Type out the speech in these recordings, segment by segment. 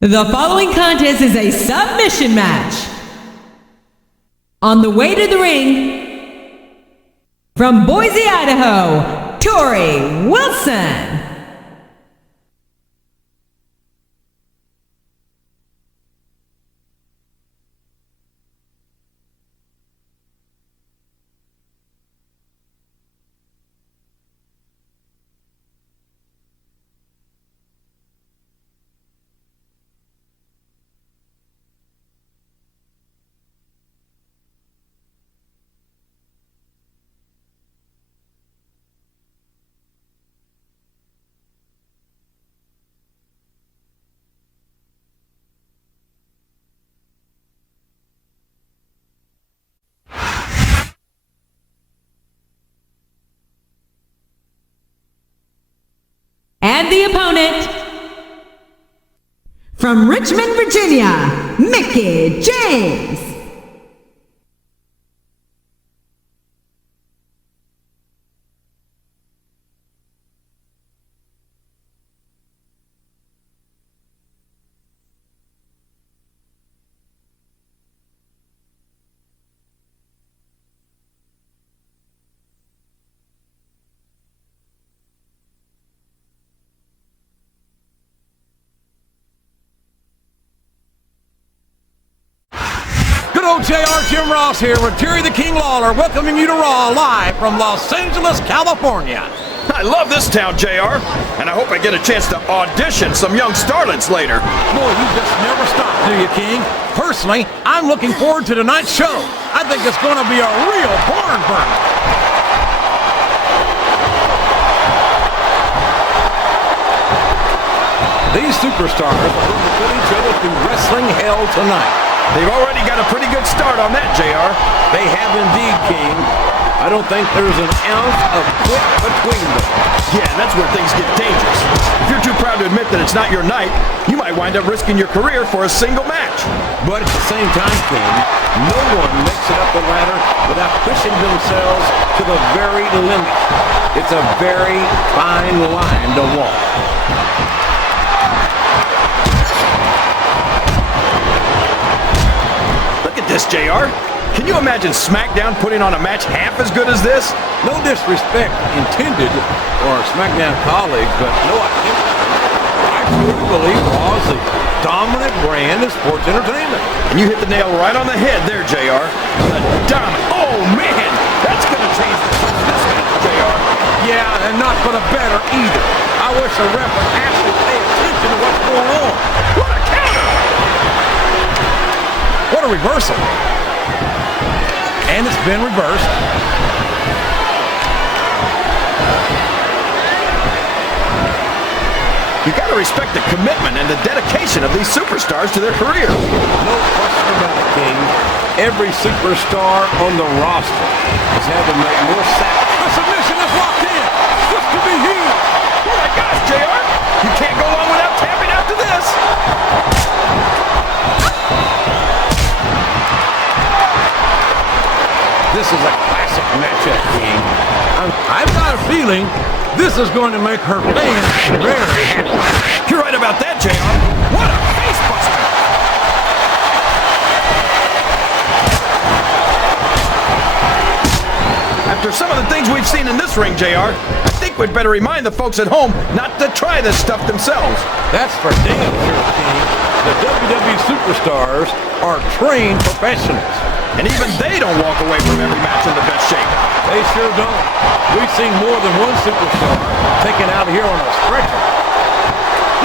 The following contest is a submission match. On the way to the ring, from Boise, Idaho, Torrie Wilson. And the opponent, from Richmond, Virginia, Mickie James. Good old JR Jim Ross here with Terry the King Lawler, welcoming you to Raw live from Los Angeles, California. I love this town, JR, and I hope I get a chance to audition some young starlets later. Boy, you just never stop, do you, King? Personally, I'm looking forward to tonight's show. I think it's going to be a real barn burner. These superstars are going to put each other through wrestling hell tonight. They've already got a pretty good start on that, JR. They have indeed, King. I don't think there's an ounce of quit between them. Yeah, that's where things get dangerous. If you're too proud to admit that it's not your night, you might wind up risking your career for a single match. But at the same time, King, no one makes it up the ladder without pushing themselves to the very limit. It's a very fine line to walk. This, JR. Can you imagine SmackDown putting on a match half as good as this? No disrespect intended for our SmackDown colleagues, but no attempt. I truly believe Raw is the dominant brand of sports entertainment. And you hit the nail right on the head there, JR. The dominant. Oh, man! That's going to change this match, JR. Yeah, and not for the better either. I wish the ref would actually pay attention to what's going on. What a counter! What a reversal. And it's been reversed. You got to respect the commitment and the dedication of these superstars to their career. No question about it, King. Every superstar on the roster has had to make more sacrifices. The submission is locked in. This could be huge. Oh my gosh, JR. You can't go on without tapping out to this. This is a classic matchup, King. I've got a feeling this is going to make her fans very happy. You're right about that, JR. What a face buster! After some of the things we've seen in this ring, JR, I think we'd better remind the folks at home not to try this stuff themselves. That's for damn sure, King. The WWE superstars are trained professionals. And even they don't walk away from every match in the best shape. They sure don't. We've seen more than one superstar taken out of here on a stretcher.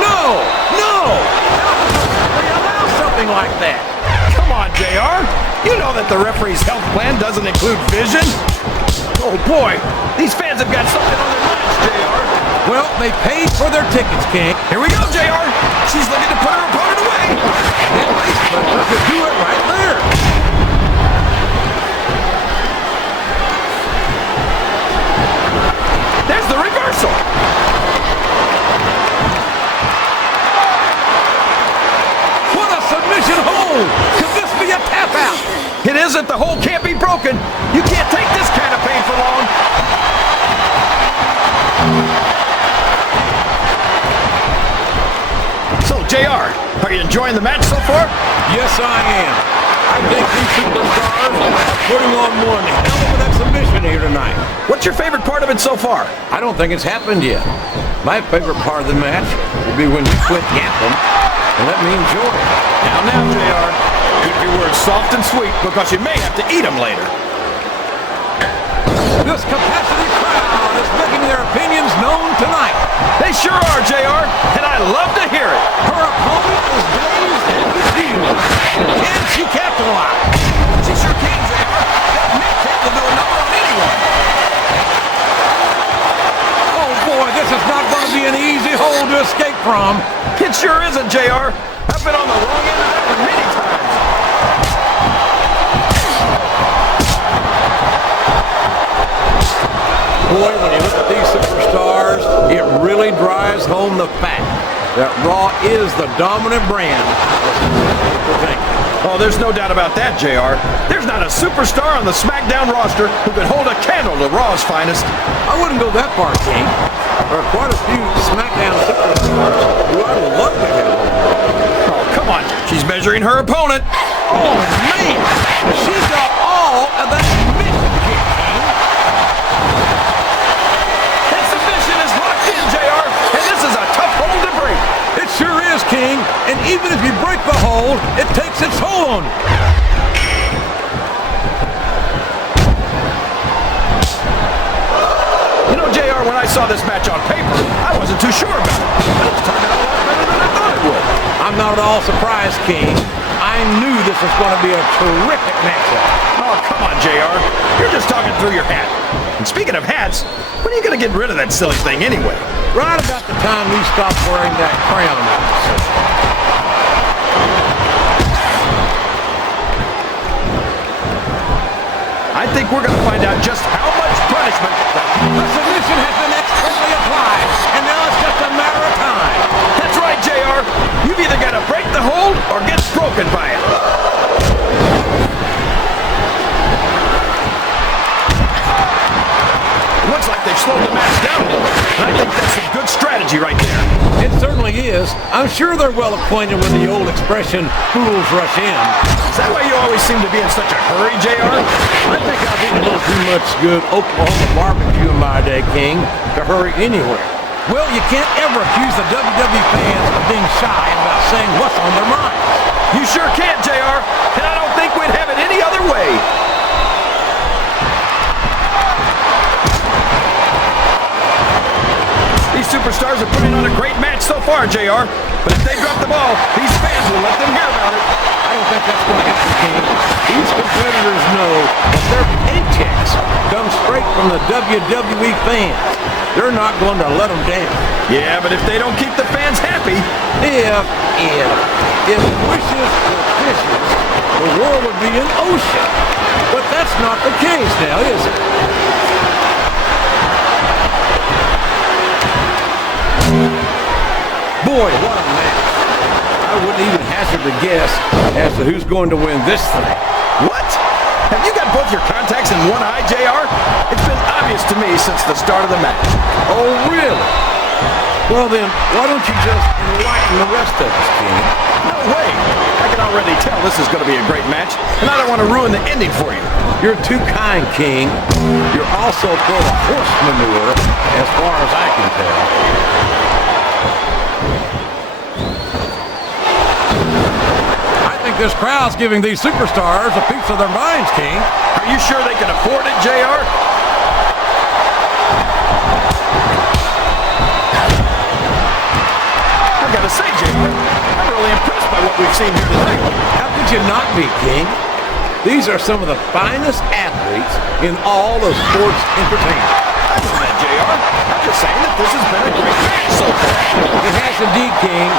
No! No! How can allow something like that? Come on, JR. You know that the referee's health plan doesn't include vision. Oh, boy. These fans have got something on their minds, JR. Well, they paid for their tickets, King. Here we go, JR. She's looking to put her opponent away. That face buster could do it right there. There's the reversal. What a submission hold. Could this be a tap out? It isn't. The hold can't be broken. You can't take this kind of pain for long. So, JR, Are you enjoying the match so far? Yes, I am. I think these superstars are putting on one hell of an exhibition here tonight. What's your favorite part of it so far? I don't think it's happened yet. My favorite part of the match will be when you quit yapping and let me enjoy it. Now, JR. Keep your words soft and sweet because you may have to eat them later. This capacity crowd is making their opinions known tonight. They sure are, JR, and I love to hear it. Her opponent is dazed and confused. Can she capitalize? She sure can, JR. That Mickie will do a number on anyone. Oh boy, this is not going to be an easy hole to escape from. It sure isn't, JR. I've been on the wrong end of that one many times. Boy, when you look at these superstars, it really drives home the fact that Raw is the dominant brand. Oh, there's no doubt about that, JR. There's not a superstar on the Smackdown roster who could hold a candle to Raw's finest. I wouldn't go that far, King. There are quite a few Smackdown superstars who I'd love to have. Oh, come on. She's measuring her opponent. Oh, man! She got all of that mission kick, King. That submission is locked in, JR, and this is a tough hold to break. It sure is, King. And even if you break the hold, it takes its toll on you. You know, JR, when I saw this match on paper, I wasn't too sure about it. But it's turned out a lot better than I thought it would. I'm not at all surprised, King. I knew this was going to be a terrific matchup. Oh, come on, JR. You're just talking through your hat. And speaking of hats, when are you going to get rid of that silly thing anyway? Right about the time we stop wearing that crown. I think we're going to find out just how much punishment. The submission has been expertly applied, and now it's just a matter of time. That's right, JR. You've either got to break the hold or get broken by it. It looks like they've slowed the match down a little, and I think that's some good strategy right there. It certainly is. I'm sure they're well acquainted with the old expression, fools rush in. Is that why you always seem to be in such a hurry, JR? I think I've eaten a little too much good Oklahoma barbecue in my day, King, to hurry anywhere. Well, you can't ever accuse the WWE fans of being shy about saying what's on their minds. You sure can't, JR, and I don't think we'd have it any other way. These superstars are putting on a great match so far, JR, but if they drop the ball, these fans will let them hear about it. I don't think that's going to happen, King. These competitors know that their paychecks come straight from the WWE fans. They're not going to let them down. Yeah, but if they don't keep the fans happy... If wishes were fishes, the world would be an ocean. But that's not the case now, is it? Boy, what a match. I wouldn't even hazard a guess as to who's going to win this thing. What? Have you got both your contacts in one eye, JR? It's been obvious to me since the start of the match. Oh, really? Well then, why don't you just enlighten the rest of us, King? No way. I can already tell this is going to be a great match, and I don't want to ruin the ending for you. You're too kind, King. You're also full of horse manure, as far as I can tell. I think this crowd's giving these superstars a piece of their minds, King. Are you sure they can afford it, JR? I've got to say, JR, I'm really impressed by what we've seen here tonight. How could you not be, King? These are some of the finest athletes in all of sports entertainment. I know that, JR. I'm just saying that this has been a great match so far. It has indeed, King.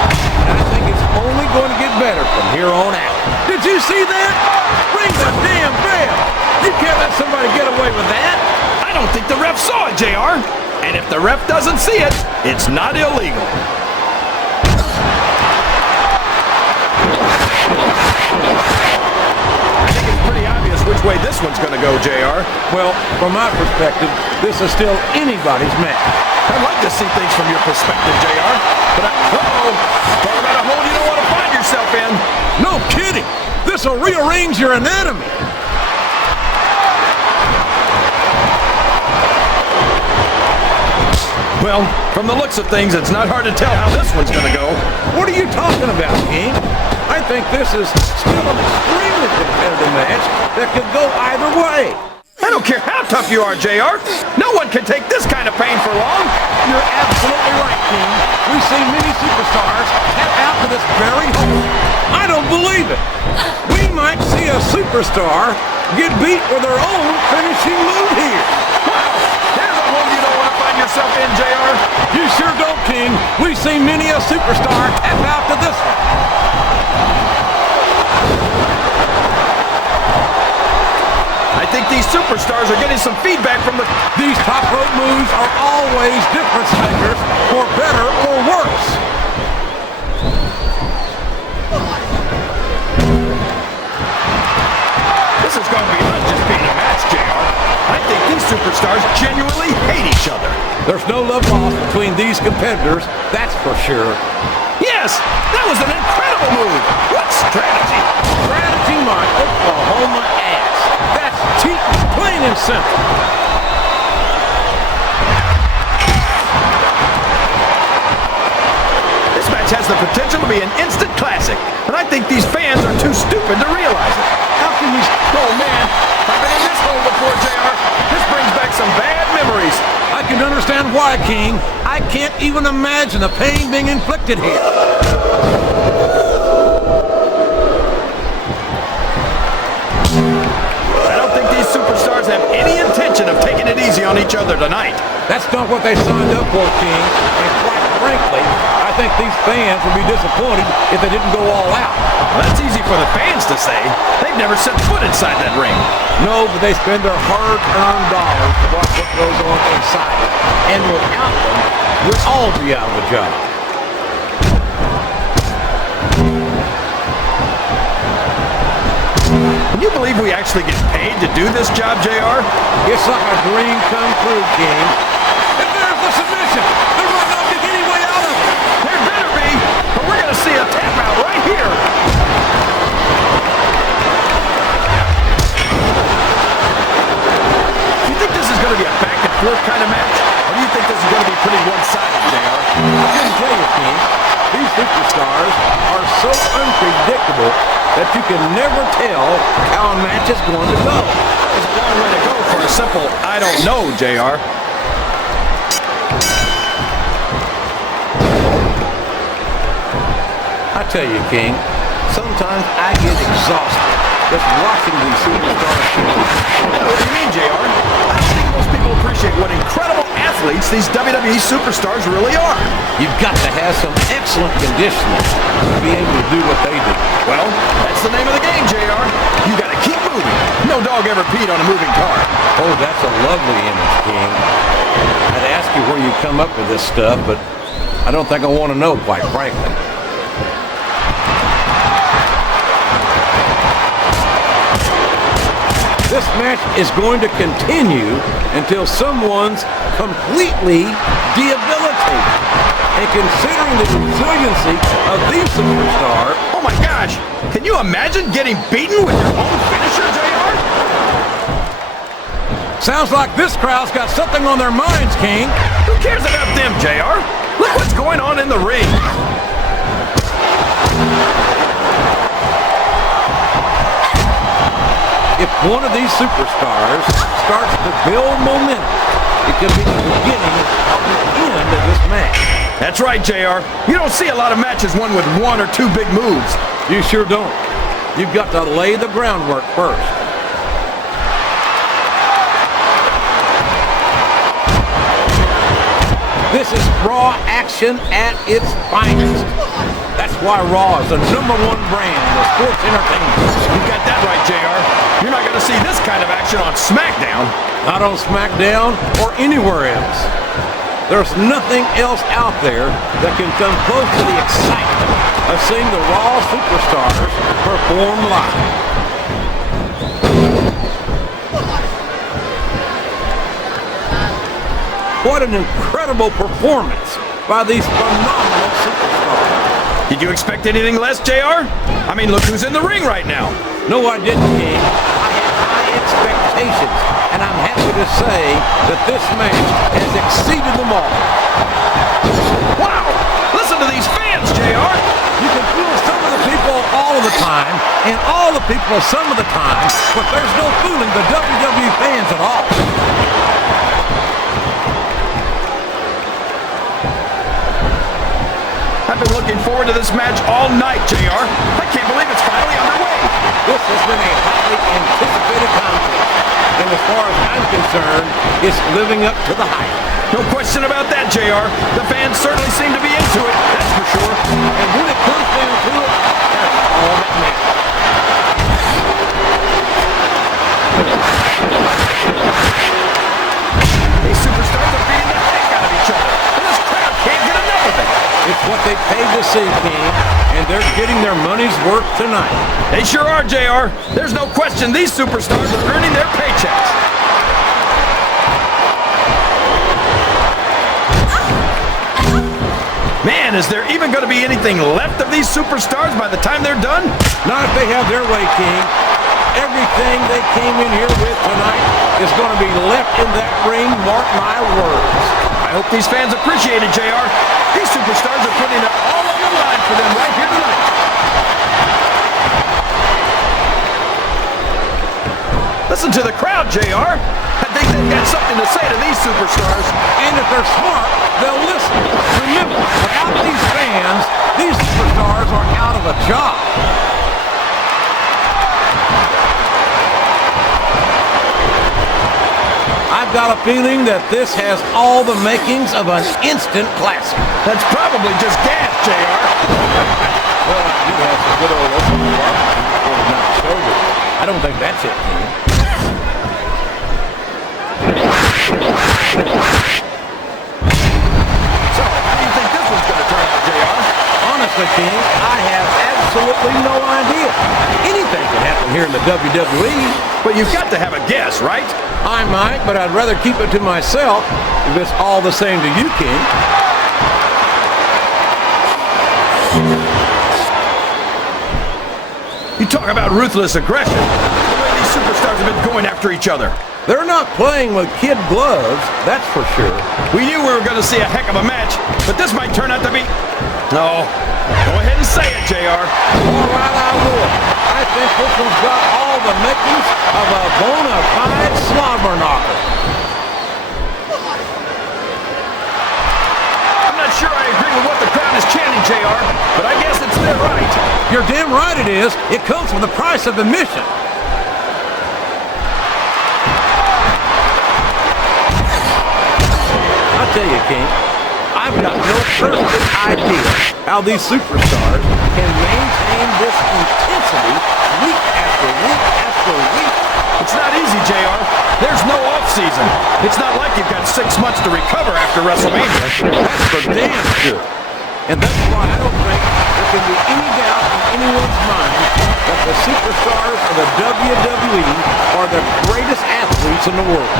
And I think it's only going to get better from here on out. Did you see that? Ring the damn bell! You can't let somebody get away with that. I don't think the ref saw it, JR. And if the ref doesn't see it, it's not illegal. I think it's pretty obvious which way this one's going to go, JR. Well, from my perspective, this is still anybody's match. I'd like to see things from your perspective, JR. But uh-oh, talk about a hole you don't want to find yourself in. No kidding. This will rearrange your anatomy. Well, from the looks of things, it's not hard to tell how this one's going to go. What are you talking about, King? I think this is still an extremely competitive match that could go either way. I don't care how tough you are, JR. No one can take this kind of pain for long. You're absolutely right, King. We've seen many superstars tap out to this very hole. I don't believe it. We might see a superstar get beat with their own finishing move here. Wow, there's a hole you don't want to find yourself in, JR. You sure don't, King. We've seen many a superstar tap out to this one. I think these superstars are getting some feedback from the... These top rope moves are always difference makers, for better or worse. This is going to be not just being a match, JR. I think these superstars genuinely hate each other. There's no love lost between these competitors, that's for sure. Yes, that was an incredible move. What strategy? Strategy my Oklahoma ass. That's cheating, plain and simple. This match has the potential to be an instant classic, and I think these fans are too stupid to realize it. How can you... Oh, man. I've been in this hole before, JR. This brings back some bad memories. I can understand why, King. I can't even imagine the pain being inflicted here. I don't think these superstars have any intention of taking it easy on each other tonight. That's not what they signed up for, King. And quite frankly, I think these fans would be disappointed if they didn't go all out. Well, that's easy for the fans to say. They've never set foot inside that ring. No, but they spend their hard-earned dollars to watch what goes on inside it. And without them, we'd all be out of a job. Can you believe we actually get paid to do this job, JR? It's like a dream come true, King. And there's the submission. There might not be any way out of it. There better be, but we're going to see a tap out right here. Do you think this is going to be a back and forth kind of match? Or do you think this is going to be pretty one-sided, JR? I couldn't tell you, King. These superstars are so unpredictable that you can never tell how a match is going to go. There's a long way to go for a simple, I don't know, JR. I tell you, King, sometimes I get exhausted just watching these superstars. I know what you mean, JR. I don't think most people appreciate what incredible athletes these WWE superstars really are. You've got to have some excellent conditioning to be able to do what they do. Well, that's the name of the game, JR. You got to keep moving. No dog ever peed on a moving car. Oh, that's a lovely image, King. I'd ask you where you come up with this stuff, but I don't think I want to know, quite frankly. This match is going to continue until someone's completely debilitated. And considering the resiliency of these superstars... Oh my gosh! Can you imagine getting beaten with your own finisher, JR? Sounds like this crowd's got something on their minds, King. Who cares about them, JR? Look what's going on in the ring. If one of these superstars starts to build momentum, it could be the beginning of the end of this match. That's right, JR. You don't see a lot of matches won with one or two big moves. You sure don't. You've got to lay the groundwork first. This is Raw action at its finest. That's why Raw is the #1 brand of sports entertainment. You got that right, JR. You're not going to see this kind of action on SmackDown. Not on SmackDown or anywhere else. There's nothing else out there that can come close to the excitement of seeing the Raw superstars perform live. What an incredible performance by these phenomenal superstars. Did you expect anything less, JR? I mean, look who's in the ring right now. No, I didn't, King. I had high expectations, and I'm happy to say that this match has exceeded them all. Wow! Listen to these fans, JR! You can fool some of the people all of the time, and all the people some of the time, but there's no fooling the WWE fans at all. I've been looking forward to this match all night, JR. I can't believe it's finally underway. This has been a highly anticipated contest, and as far as I'm concerned, it's living up to the hype. No question about that, JR. The fans certainly seem to be into it, that's for sure. And when it comes down to it, that's all that matters. These superstars are beating the heck out of each other, and this crowd can't get enough of it. It's what they paid to see, King, and they're getting their money's worth tonight. They sure are, JR. There's no question these superstars are earning their paychecks. Man, is there even going to be anything left of these superstars by the time they're done? Not if they have their way, King. Everything they came in here with tonight is going to be left in that ring, mark my words. I hope these fans appreciate it, JR. These superstars are putting it all on the line for them right here tonight. Listen to the crowd, JR. I think they've got something to say to these superstars. And if they're smart, they'll listen. Remember, without these fans, these superstars are out of a job. I've got a feeling that this has all the makings of an instant classic. That's probably just gas, JR. Well, you have some good old local barbecue before the night shoulder. I don't think that's it, King. So, how do you think this one's going to turn out, JR? Honestly, King, I have absolutely no idea. Anything can happen here in the WWE. But you've got to have a guess, right? I might, but I'd rather keep it to myself if it's all the same to you, King. You talk about ruthless aggression. The way these superstars have been going after each other. They're not playing with kid gloves, that's for sure. We knew we were going to see a heck of a match, but this might turn out to be... No. Go ahead and say it, JR. All right, I will. I think this one's got all the makings of a bona fide slobber knocker. I'm not sure I agree with what the crowd is chanting, JR, but I guess it's their right. You're damn right it is. It comes with the price of admission. I'll tell you, King, I've got no perfect idea how these superstars can maintain this intensity week after week after week. It's not easy, JR. There's no off-season. It's not like you've got 6 months to recover after WrestleMania. That's for damn sure. And that's why I don't think there can be any doubt in anyone's mind that the superstars of the WWE are the greatest athletes in the world.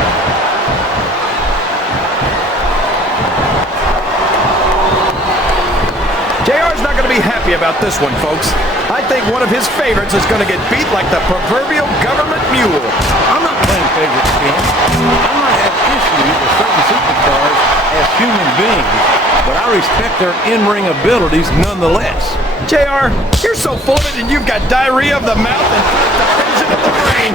JR's not going to be happy about this one, folks. I think one of his favorites is going to get beat like the proverbial government mule. I'm not playing favorites, King. I might have issues with certain superstars as human beings, but I respect their in-ring abilities nonetheless. JR, you're so full of it and you've got diarrhea of the mouth and constipation of the brain.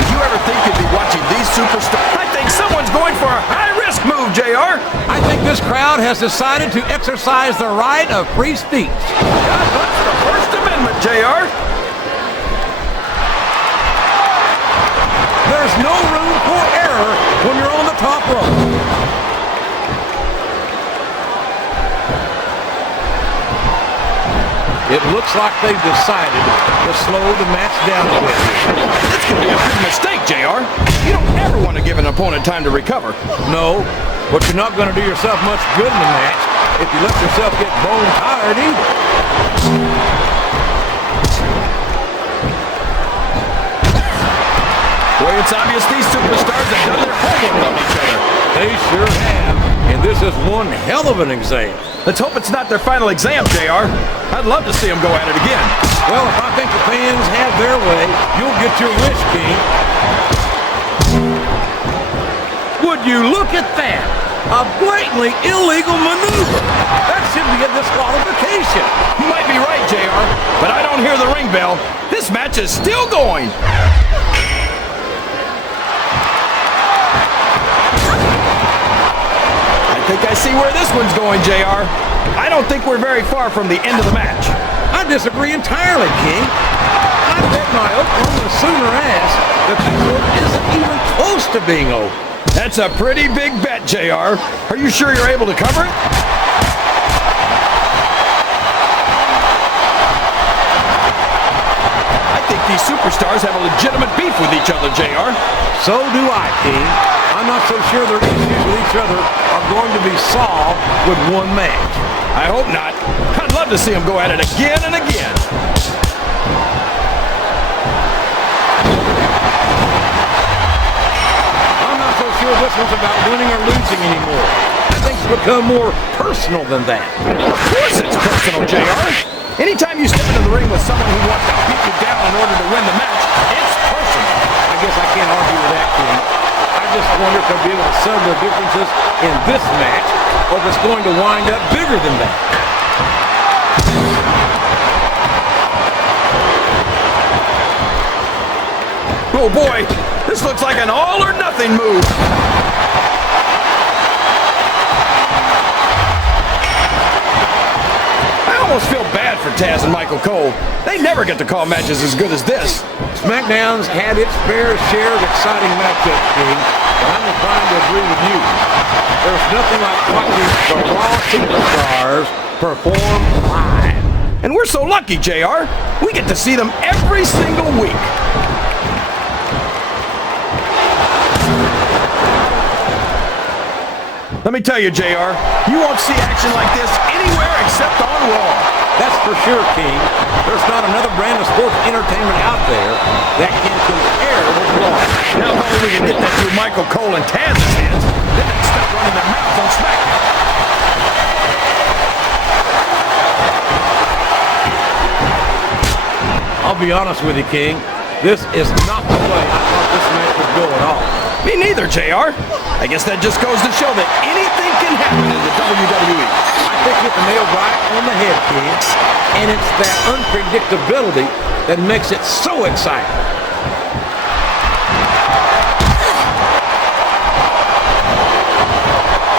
Did you ever think you'd be watching these superstars? I think someone's going for a high-risk move, JR. I think this crowd has decided to exercise the right of free speech. God bless the First Amendment, JR. There's no room for error when you're on the top rope. It looks like they've decided to slow the match down a bit. This could be a big mistake, JR. You don't ever want to give an opponent time to recover. No, but you're not going to do yourself much good in the match if you let yourself get bone tired either. Boy, it's obvious these superstars have done their homework on each other. They sure have. And this is one hell of an exam. Let's hope it's not their final exam, JR. I'd love to see them go at it again. Well, if I think the fans have their way, you'll get your wish, King. Would you look at that? A blatantly illegal maneuver. That should be a disqualification. You might be right, JR, but I don't hear the ring bell. This match is still going. I think I see where this one's going, JR. I don't think we're very far from the end of the match. I disagree entirely, King. I bet my Oklahoma Sooner ass that this one isn't even close to being over. That's a pretty big bet, JR. Are you sure you're able to cover it? I think these superstars have a legitimate beef with each other, JR. So do I, King. I'm not so sure their issues with each other are going to be solved with one match. I hope not. I'd love to see them go at it again and again. I'm not so sure this one's about winning or losing anymore. I think it's become more personal than that. Of course it's personal, JR. Anytime you step into the ring with someone who wants to beat you down in order to win the match, it's personal. I guess I can't argue with that, King. I just wonder if they'll be able to settle the differences in this match, or if it's going to wind up bigger than that. Oh boy, this looks like an all or nothing move. I almost feel bad for Taz and Michael Cole. They never get to call matches as good as this. SmackDown's had its fair share of exciting matchups, King, but I'm inclined to agree with you. There's nothing like watching the Raw superstars perform live. And we're so lucky, JR. We get to see them every single week. Let me tell you, JR, you won't see action like this anywhere except on Raw. That's for sure, King. There's not another brand of sports entertainment out there that can compare with Raw. Now if only we can get that through Michael Cole and Taz's hands, then they can stop running their mouths on SmackDown. I'll be honest with you, King. This is not the way I thought this match would go at all. Me neither, JR. I guess that just goes to show that anything can happen in the WWE. I think you hit the nail right on the head, King. And it's that unpredictability that makes it so exciting.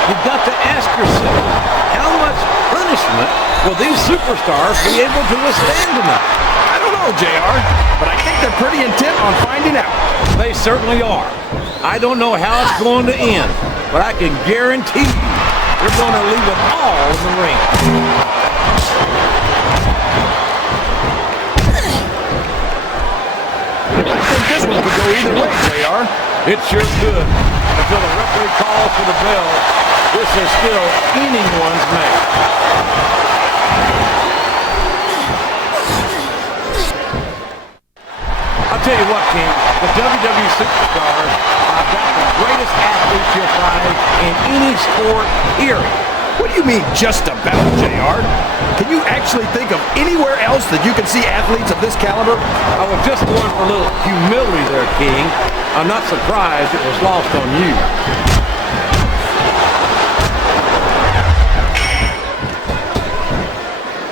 You've got to ask yourself, how much punishment will these superstars be able to withstand tonight? I don't know, JR, but I think they're pretty intent on finding out. They certainly are. I don't know how it's going to end, but I can guarantee you they're going to leave it all in the ring. I think this one could go either way, JR. It sure could. Until the referee calls for the bell, this is still anyone's match. I'll tell you what, King, the WWE superstars are about the greatest athletes you'll find in any sport, period. What do you mean, just about, JR? Can you actually think of anywhere else that you can see athletes of this caliber? I was just going for a little humility there, King. I'm not surprised it was lost on you.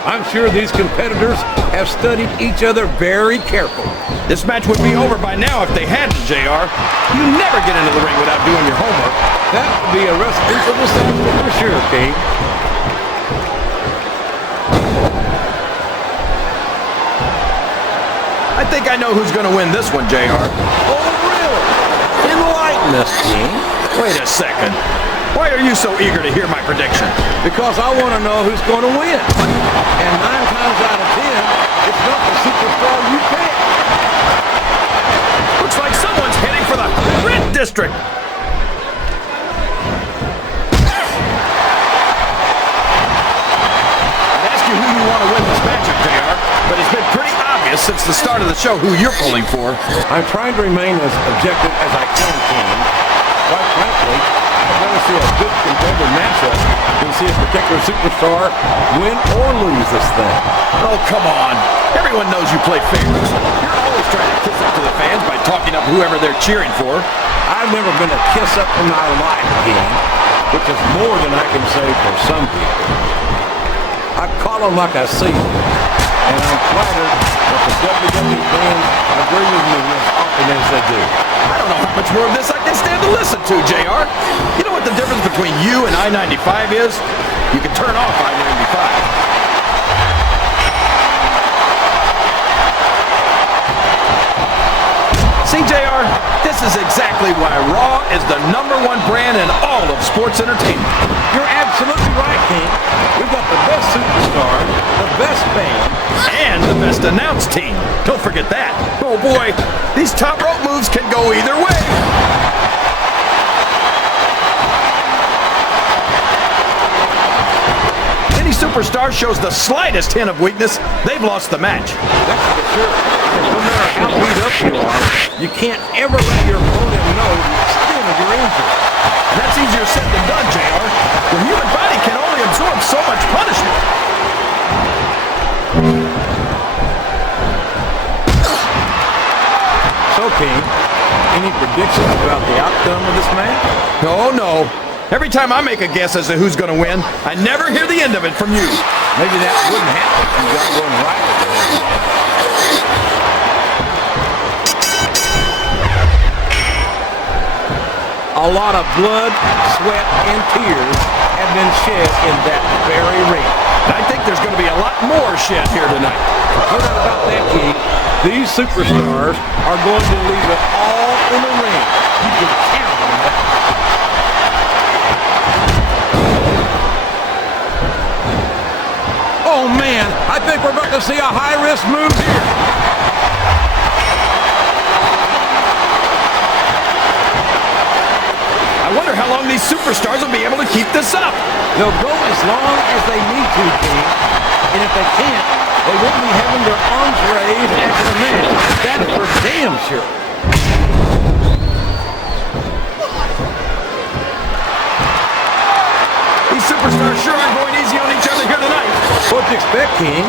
I'm sure these competitors have studied each other very carefully. This match would be over by now if they hadn't, JR. You never get into the ring without doing your homework. That would be a recipe for disaster for sure, King. I think I know who's going to win this one, JR. Oh, really? Enlighten us, King. Wait a second. Why are you so eager to hear my prediction? Because I want to know who's going to win. And 9 times out of 10, it's not the superstar you pick. Looks like someone's heading for the Red District. I'd ask you who you want to win this matchup, JR, but it's been pretty obvious since the start of the show who you're pulling for. I'm trying to remain as objective as I can, King. Quite frankly, I'd rather see a good competitive matchup than see a particular superstar win or lose this thing. Oh, come on. Everyone knows you play favorites. You're always trying to kiss up to the fans by talking up whoever they're cheering for. I've never been a kiss up in my life, King, which is more than I can say for some people. I call them like I see them, and I'm flattered that the WWE fans agree with me as often as they do. I don't know how much more of this I can stand to listen to, JR. You know what the difference between you and I-95 is? You can turn off I-95. See, JR, this is exactly why Raw is the #1 brand in all of sports entertainment. You're absolutely right, King. We've got the best superstar, the best band, and the best announced team. Don't forget that. Oh boy, these top rope moves can go either way. Any superstar shows the slightest hint of weakness, they've lost the match. That's for sure. No matter how beat up you are, you can't ever let your opponent know the extent of your injury. That's easier said than done, JR. The human body can only absorb so much punishment. So, King, any predictions about the outcome of this match? Oh, no. Every time I make a guess as to who's going to win, I never hear the end of it from you. Maybe that wouldn't happen if you got one right at the end. A lot of blood, sweat, and tears have been shed in that very ring. I think there's going to be a lot more shed here tonight. No doubt about that, King. These superstars are going to leave it all in the ring. You can count on that. Oh, man, I think we're about to see a high-risk move here. I wonder how long these superstars will be able to keep this up. They'll go as long as they need to, King. And if they can't, they won't be having their arms raised after the match. That's for damn sure. These superstars sure aren't going easy on each other here tonight. What'd you expect, King?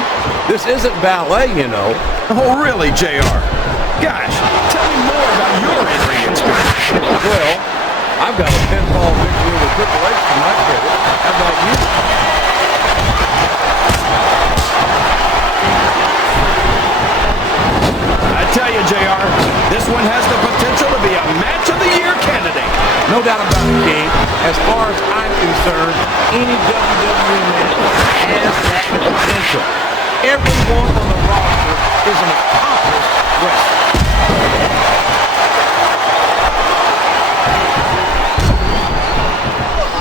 This isn't ballet, you know. Oh, really, JR? Gosh, tell me more about your in-ring experience. Well, I've got a pinfall victory with Triple H to my credit. How about you? I tell you, JR, this one has the potential to be a match of the year candidate. No doubt about it, King. As far as I'm concerned, any WWE match has that potential. Everyone on the roster is an accomplished wrestler.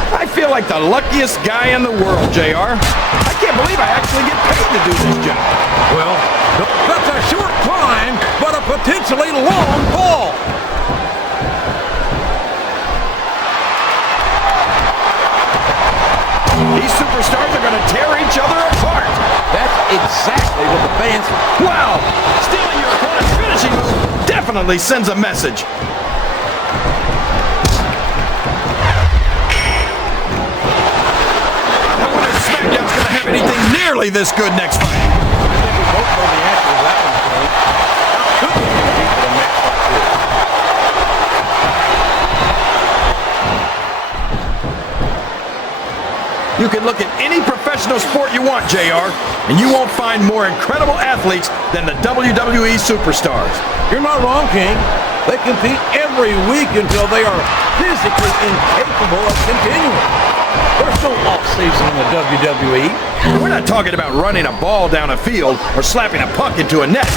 I feel like the luckiest guy in the world, JR. I can't believe I actually get paid to do this job. Well, that's a short climb, but a potentially long fall. These superstars are going to tear each other apart. That's exactly what the fans want. Wow! Stealing your opponent's finishing move definitely sends a message. I wonder if Smackdown's going to have anything nearly this good next fight. I think we both know the answer to that one, King. How could we compete with a match like this? You can look at any professional sport you want, JR, and you won't find more incredible athletes than the WWE superstars. You're not wrong, King. They compete every week until they are physically incapable of continuing. There's no off-season in the WWE. We're not talking about running a ball down a field or slapping a puck into a net.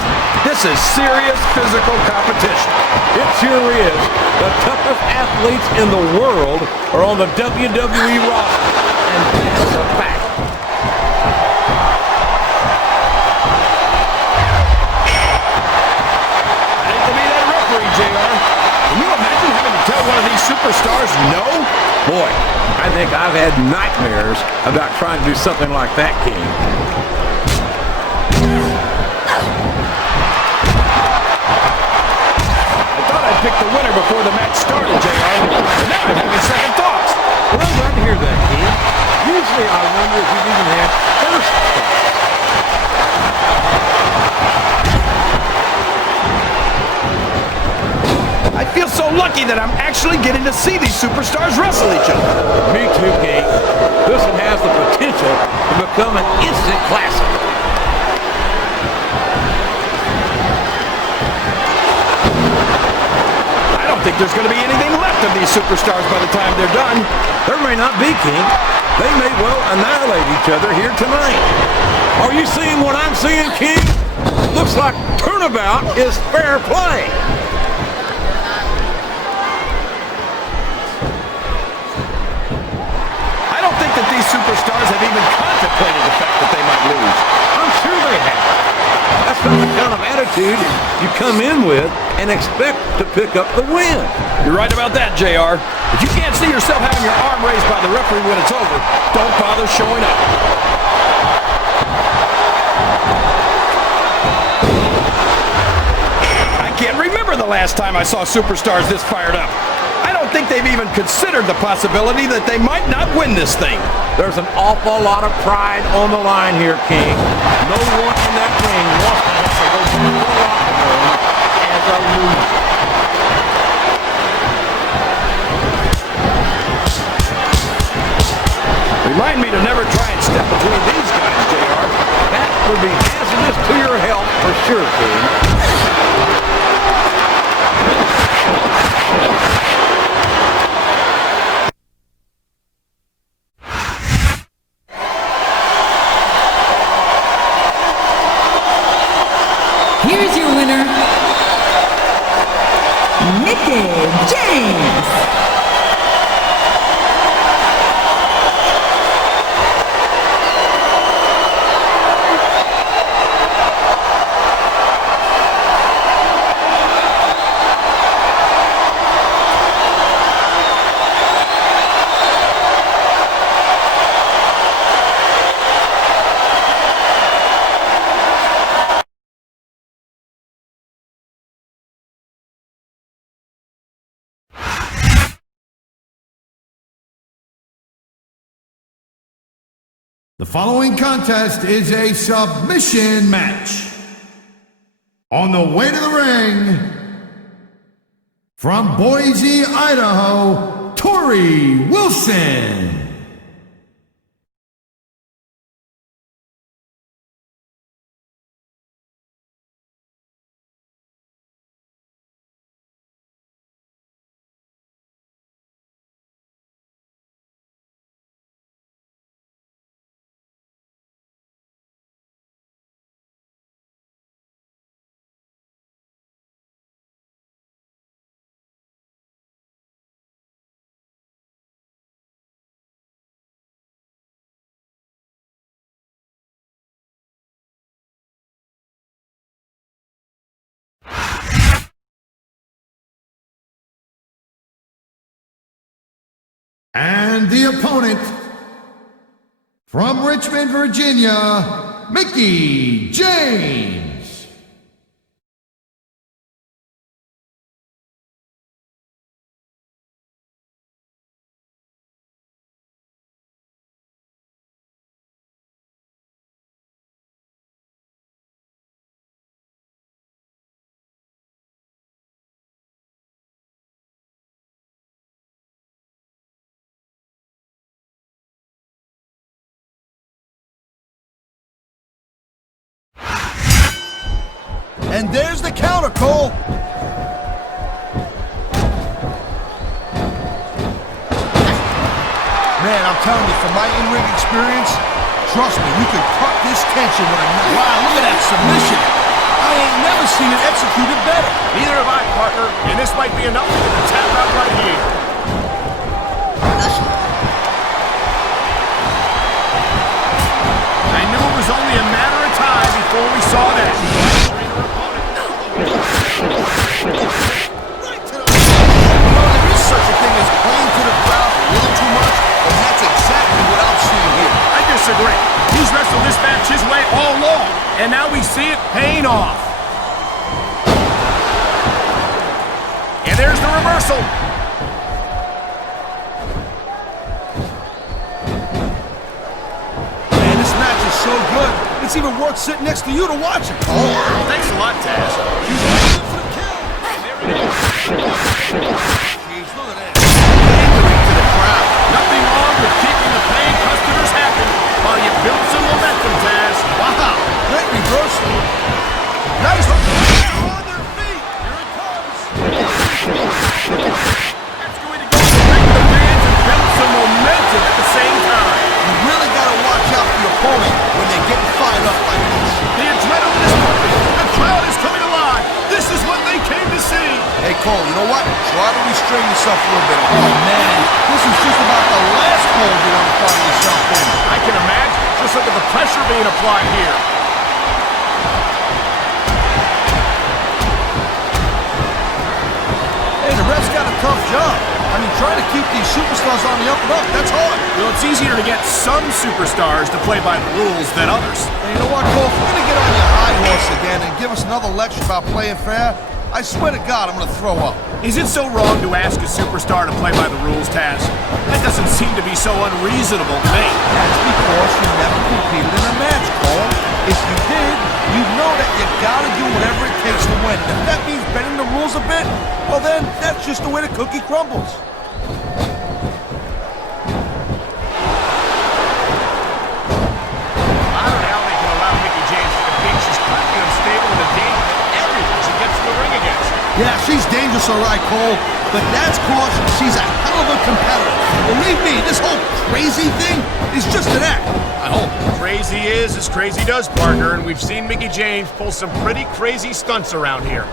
This is serious physical competition. It sure is. The toughest athletes in the world are on the WWE roster, and that's a fact. I hate to be that referee, JR. Can you imagine having to tell one of these superstars no? Boy, I think I've had nightmares about trying to do something like that, King. lucky that I'm actually getting to see these superstars wrestle each other. Me too, King. This one has the potential to become an instant classic. I don't think there's going to be anything left of these superstars by the time they're done. There may not be, King. They may well annihilate each other here tonight. Are you seeing what I'm seeing, King? Looks like turnabout is fair play. I don't think that these superstars have even contemplated the fact that they might lose. I'm sure they have. That's not the kind of attitude you come in with and expect to pick up the win. You're right about that, JR. If you can't see yourself having your arm raised by the referee when it's over, don't bother showing up. I can't remember the last time I saw superstars this fired up. I don't think they've even considered the possibility that they might not win this thing. There's an awful lot of pride on the line here, King. No one in that ring wants to have to go to the locker room as a loser. Remind me to never try and step between these guys, JR. That would be hazardous to your health for sure, King. Here's your winner, Mickie James. The following contest is a submission match. On the way to the ring, from Boise, Idaho, Torrie Wilson. And the opponent, from Richmond, Virginia, Mickie James. And there's the counter, Cole. Man, I'm telling you, from my in-ring experience, trust me, you can cut this tension with a knife. Wow, look at that submission. I ain't never seen it executed better. Neither have I, partner, and this might be enough to get the tap out right here. I knew it was only a matter of time before we saw that. There is such a thing as playing to the crowd a little too much, and that's exactly what I'm seeing here. I disagree. He's wrestled this match his way all along, and now we see it paying off. And there's the reversal. Man, this match is so good, it's even worth sitting next to you to watch it. Thanks a lot, Taz. He's for the kill. got it. Try to restrain yourself a little bit. Oh, man. This is just about the last hold you want to find yourself in. I can imagine. Just look at the pressure being applied here. Hey, the ref's got a tough job. I mean, trying to keep these superstars on the up and up, that's hard. You know, it's easier to get some superstars to play by the rules than others. Hey, you know what, Cole? If you're going to get on your high horse again and give us another lecture about playing fair, I swear to God, I'm going to throw up. Is it so wrong to ask a superstar to play by the rules, Taz? That doesn't seem to be so unreasonable to me. That's because you never competed in a match, Cole. If you did, you know that you gotta do whatever it takes to win. And if that means bending the rules a bit, well then, that's just the way the cookie crumbles. I don't know how they can allow Mickie James to compete. She's clearly unstable and a danger to everyone she gets in the ring against. Yeah, she's dangerous, all right, Cole. But that's cause she's a hell of a competitor. Believe me, this whole crazy thing is just an act. I hope. Crazy is as crazy does, partner, and we've seen Mickie James pull some pretty crazy stunts around here.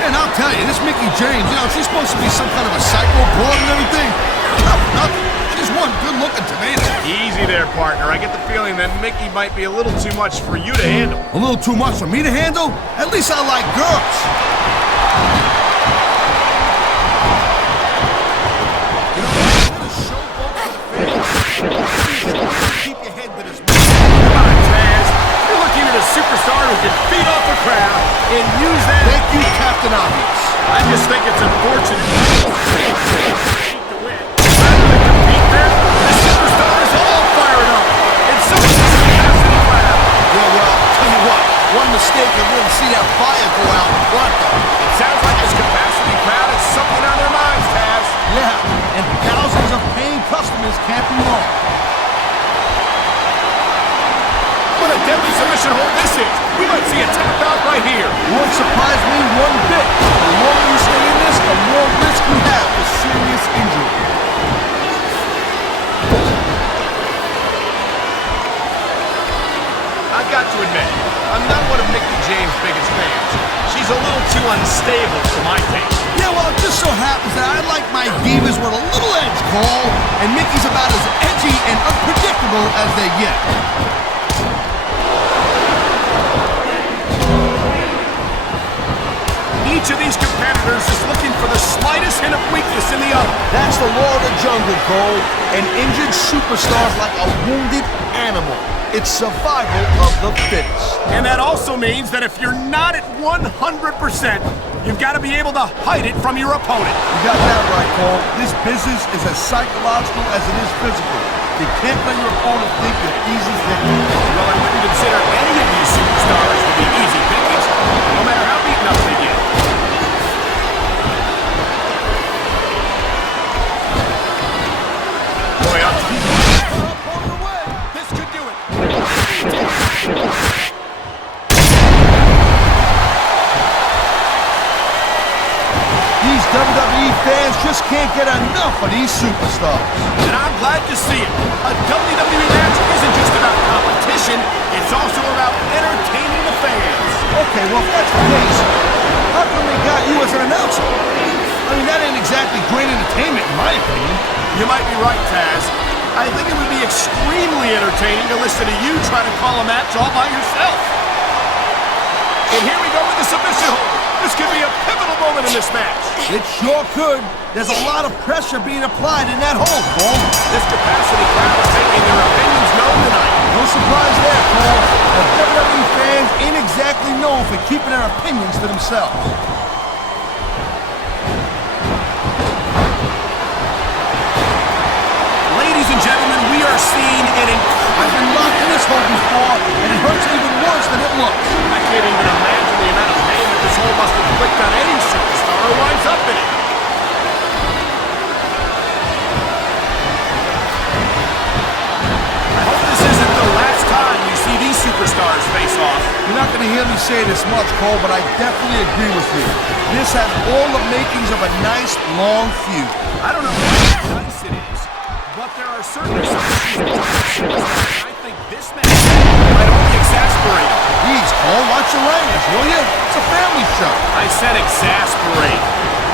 And I'll tell you, this Mickie James, you know, she's supposed to be some kind of a psycho broad and everything. Nothing. She's one good-looking tomato. Easy there, partner. I get the feeling that Mickie might be a little too much for you to handle. A little too much for me to handle? At least I like girls. Keep your head to this. Come on, Taz. You're looking at a superstar who can feed off the crowd and use that. Thank you, Captain Obvious. I just think it's unfortunate to win. Rather than compete there, the superstar is all fired up. And so is this capacity crowd. Yeah, well, tell you what, one mistake and we'll see that fire go out in front though. It sounds like this capacity crowd has something on their minds, Taz. Yeah, and thousands of paying customers can't be wrong. What a deadly submission hold this is. We might see a tap out right here. Won't surprise me one bit. The longer you stay in this, the more risk you have for serious injury. I got to admit, I'm not one of Mickie James' biggest fans. She's a little too unstable for my taste. Yeah, well, it just so happens that I like my divas with a little edge, Cole, and Mickey's about as edgy and unpredictable as they get. Each of these competitors is looking for the slightest hint of weakness in the other. That's the law of the jungle, Cole. An injured superstar's like a wounded animal. It's survival of the fittest. And that also means that if you're not at 100%, you've got to be able to hide it from your opponent. You got that right, Cole. This business is as psychological as it is physical. You can't let your opponent think you're easy victim. Well, I wouldn't consider any of these superstars to be easy pickings, no matter how beaten up they get. Boy, this could do it. These WWE fans just can't get enough of these superstars. And I'm glad to see it. A WWE match isn't just about competition, it's also about entertaining the fans. Okay, well, if that's the case, how come they got you as an announcer? I mean, that ain't exactly great entertainment, in my opinion. You might be right, Taz. I think it would be extremely entertaining to listen to you try to call a match all by yourself. And here we go with the submission hold. This could be a pivotal moment in this match. It sure could. There's a lot of pressure being applied in that hold, Cole. This capacity crowd is making their opinions known tonight. No surprise there, Cole. The WWE fans ain't exactly known for keeping their opinions to themselves. Ladies and gentlemen, we are seeing an I've been locked in this hold before, and it hurts even worse than it looks. I can't even imagine the amount of pain that this hold must inflict on any superstar who winds up in it. I hope this isn't the last time we see these superstars face off. You're not going to hear me say this much, Cole, but I definitely agree with you. This has all the makings of a nice, long feud. I don't know how nice it is, but there are certainly some superstars. I think this match might only exasperate them. He's watch your language, will you? It's a family show. I said exasperate.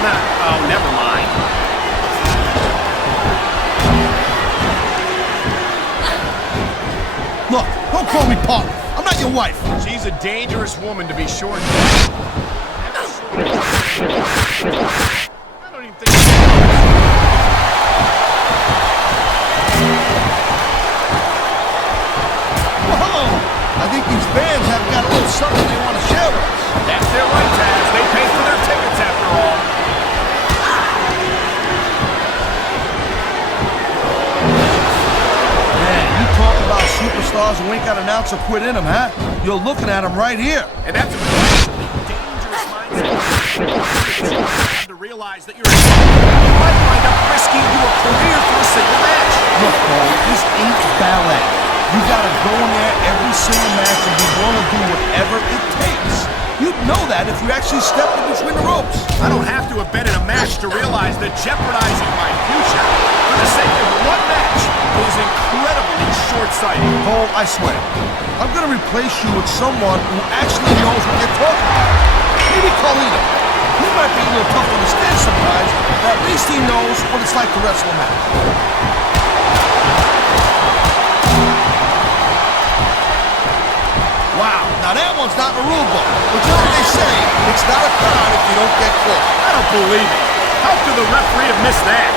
Not, oh, never mind. Look, don't call me partner. I'm not your wife. She's a dangerous woman to be sure. I don't even think... Whoa! I think these fans have got a little something they want to share with us. That's their right, Taz. They paid for their tickets after all. Man, you talk about superstars who ain't got an ounce of quit in them, huh? You're looking at them right here. And that's a dangerous mindset to realize that you might wind up risking your career for a single match. Look, Cole, this ain't ballet. You gotta go in there every single match and be willing to do whatever it takes. You'd know that if you actually stepped in between the ropes. I don't have to have been in a match to realize that jeopardizing my future for the sake of one match is incredibly short-sighted. Cole, I swear, I'm gonna replace you with someone who actually knows what you're talking about. Maybe Carlito. He might be a little tough to understand sometimes, but at least he knows what it's like to wrestle a match. Wow, now that one's not in the rule book. But you know what they say, it's not a crime if you don't get caught. I don't believe it. How could the referee have missed that?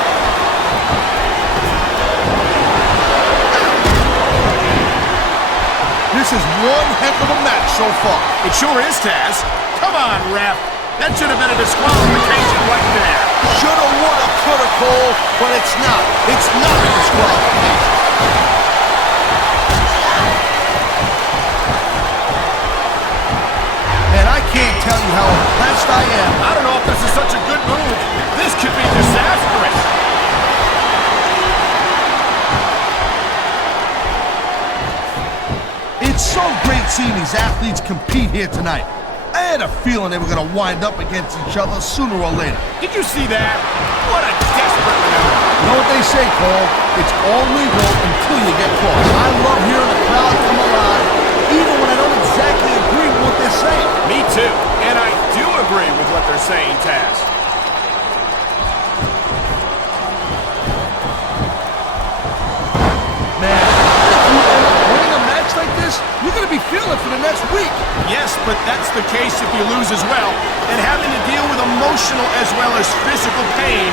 This is one heck of a match so far. It sure is, Taz. Come on, ref. That should have been a disqualification right there. Shoulda, woulda, coulda, Cole, but it's not. It's not a disqualification. Man, I can't tell you how impressed I am. I don't know if this is such a good move. This could be disastrous. It's so great seeing these athletes compete here tonight. I had a feeling they were going to wind up against each other sooner or later. Did you see that? What a desperate maneuver. You know what they say, Cole? It's all legal until you get caught. I love hearing the crowd come alive, even when I don't exactly agree with what they're saying. Me too. And I do agree with what they're saying, Taz. Man, if you end up winning a match like this, you're going to be feeling for the next week. Yes, but that's the case if you lose as well. And having to deal with emotional as well as physical pain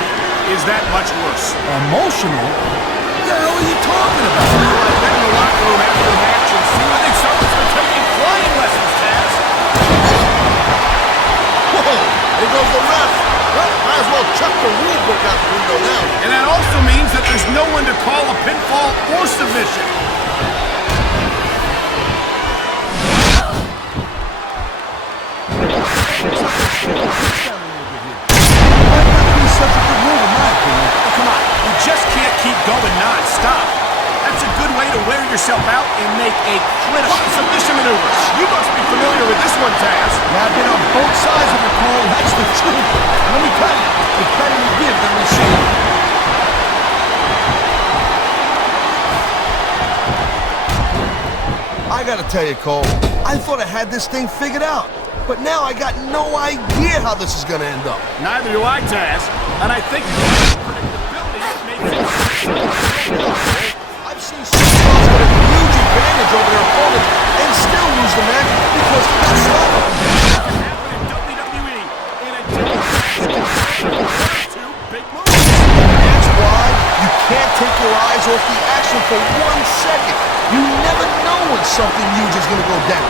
is that much worse. Emotional? What the hell are you talking about? Well, I've been in the locker room after the match and seen I think someone's been taking flying lessons, Taz. Whoa, there goes the ref. Well, might as well chuck the rule book out the window now. And that also means that there's no one to call a pinfall or submission. Might not be such a good move in my opinion. Oh, come on, you just can't keep going non-stop. That's a good way to wear yourself out and make a critical submission maneuver. You must be familiar with this one, Taz. Yeah, I've been on both sides of the call, that's the truth. And let me tell you, it's better to give than receive. I gotta tell you, Cole, I thought I had this thing figured out. But now I got no idea how this is gonna end up. Neither do I, Taz. And I think predictability makes it. I've seen superstars with a huge advantage over their opponents and still lose the match because they got slower. WWE in a two big moves. That's why you can't take your eyes off the action for 1 second. You never know when something huge is gonna go down.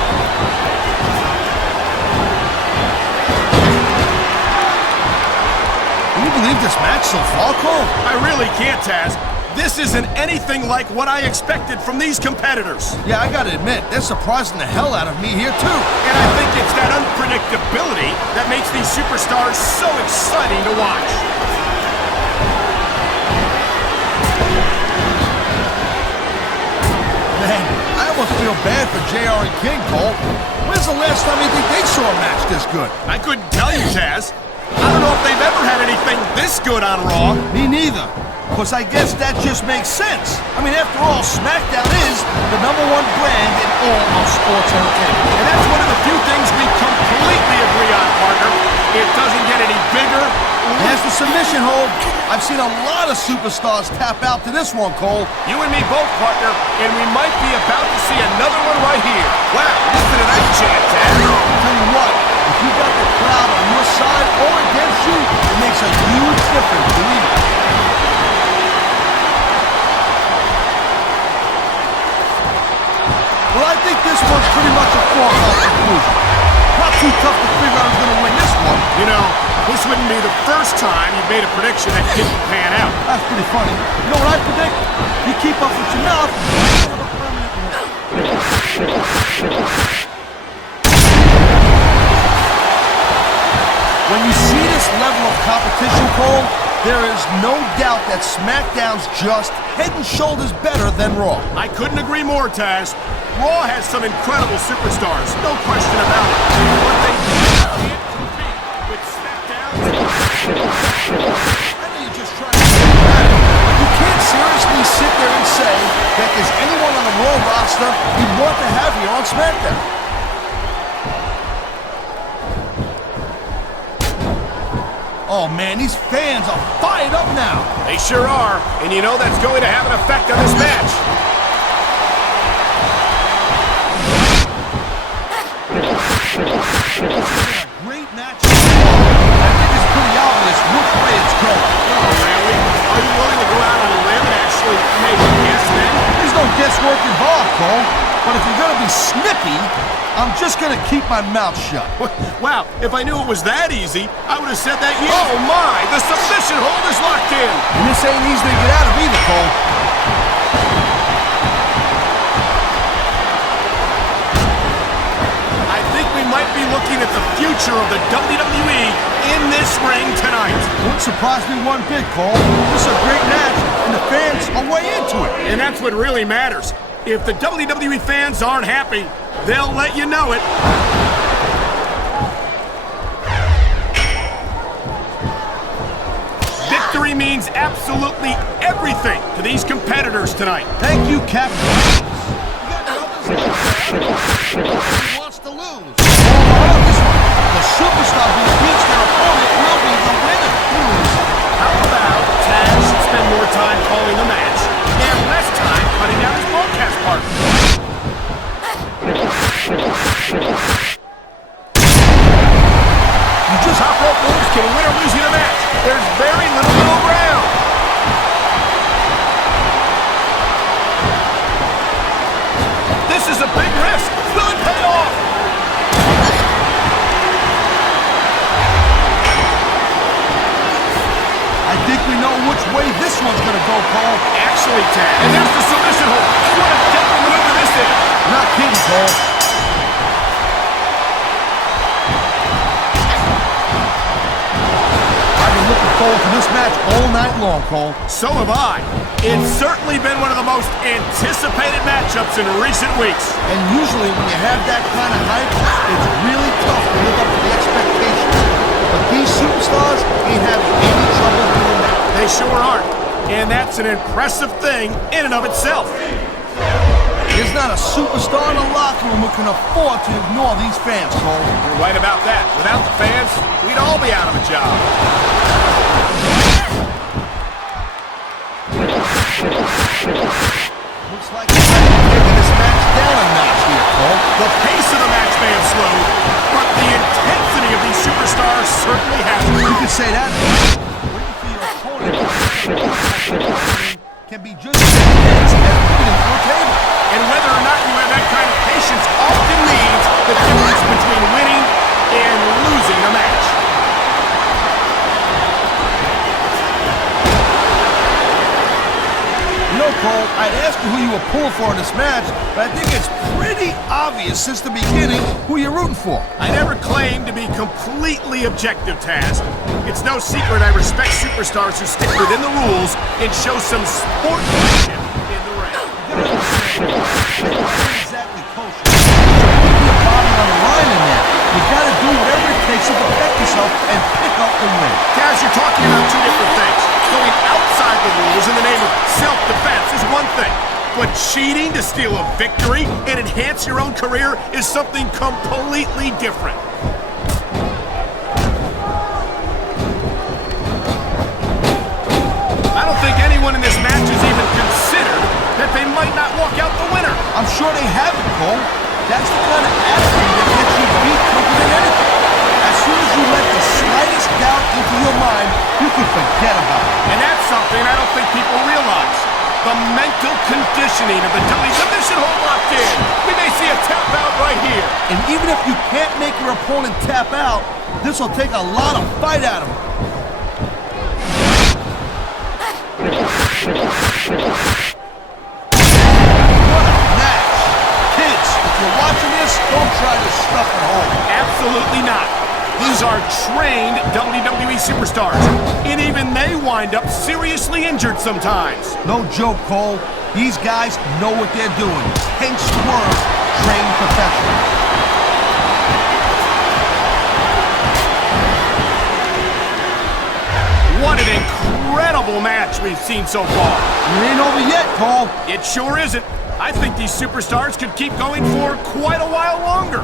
Can you believe this match so far, Cole? I really can't, Taz. This isn't anything like what I expected from these competitors. Yeah, I gotta admit, they're surprising the hell out of me here, too. And I think it's that unpredictability that makes these superstars so exciting to watch. Man, I almost feel bad for JR and King, Cole. When's the last time you think they saw a match this good? I couldn't tell you, Taz. I don't know if they've ever had anything this good on Raw. Me neither. because I guess that just makes sense. I mean, after all, SmackDown is the #1 brand in all of sports entertainment. And that's one of the few things we completely agree on, partner. It doesn't get any bigger. As the submission hold, I've seen a lot of superstars tap out to this one, Cole. You and me both, partner, and we might be about to see another one right here. Wow, listen to that chant, Taz. I'll tell you what, if you got the crowd on your side or against you, it makes a huge difference, believe me. Well, I think this one's pretty much a foregone conclusion. Not too tough to figure out who's going to win this one. You know, this wouldn't be the first time you made a prediction that didn't pan out. That's pretty funny. You know what I predict? You keep up with your mouth. When you see this level of competition, Cole, there is no doubt that SmackDown's just head and shoulders better than Raw. I couldn't agree more, Taz. Raw has some incredible superstars, no question about it. But they can't compete with SmackDown. I know you're just trying to get at it, but you can't seriously sit there and say that there's anyone on the Raw roster you'd want to have here on SmackDown. Oh man, these fans are fired up now. They sure are, and you know that's going to have an effect on this match. Great match. I think it's pretty obvious which way it's going. Oh, really? Are you willing to go out on a limb and actually make a guess then? There's no guesswork involved, Cole. But if you're going to be snippy, I'm just going to keep my mouth shut. Wow, if I knew it was that easy, I would have said that years. Oh my, the submission hold is locked in. And this ain't easy to get out of either, Cole. I think we might be looking at the future of the WWE in this ring tonight. Wouldn't surprise me one bit, Cole. This is a great match, and the fans are way into it. And that's what really matters. If the WWE fans aren't happy, they'll let you know it. Victory means absolutely everything to these competitors tonight. Thank you, Captain. He wants to lose. The superstar who beats their opponent will be the winner. How about Taz should spend more time calling the match and less time cutting down his broadcast partner? You just hop rope moves can win or lose you the match. There's very little middle ground. This is a big risk. Will it pay off? I think we know which way this one's going to go, Cole. Actually, Taz, and there's the submission hold. What a deadly maneuver this is. Not kidding, Cole. I've been looking forward to this match all night long, Cole. So have I. It's certainly been one of the most anticipated matchups in recent weeks. And usually when you have that kind of hype, it's really tough to live up to the expectations. But these superstars ain't having any trouble doing that. They sure aren't. And that's an impressive thing in and of itself. There's not a superstar in the locker room who can afford to ignore these fans, Cole. You're right about that. Without the fans, we'd all be out of a job. Looks like they're taking this match down a notch here, Cole. The pace of the match may have slowed, but the intensity of these superstars certainly hasn't. You could say that. Waiting for your opponent can be just as intense as waiting for a table. And whether or not you have that kind of patience often means the difference between winning and losing a match. You know, Cole, I'd ask you who you were pulling for in this match, but I think it's pretty obvious since the beginning who you're rooting for. I never claimed to be completely objective, Taz. It's no secret I respect superstars who stick within the rules and show some sportsmanship in the ring. Exactly kosher. Put your body on the line in there. You gotta do whatever it takes to protect yourself and pick up the win. Taz, you're talking about two different things. Going outside the rules in the name of self-defense is one thing, but cheating to steal a victory and enhance your own career is something completely different. I don't think anyone in this match has even considered that they might not walk out the winner. I'm sure they haven't, Cole. That's the kind of attitude that gets you beat quicker than anything. As soon as you let the slightest doubt into your mind, you can forget about it. And that's something I don't think people realize. The mental conditioning of the dummy submission hold locked in. We may see a tap out right here. And even if you can't make your opponent tap out, this will take a lot of fight out of him. What a match. Kids, if you're watching this, don't try this stuff at home. Absolutely not. These are trained WWE superstars, and even they wind up seriously injured sometimes. No joke, Cole. These guys know what they're doing. Hence the word, trained professionals. What an incredible match we've seen so far. It ain't over yet, Cole. It sure isn't. I think these superstars could keep going for quite a while longer.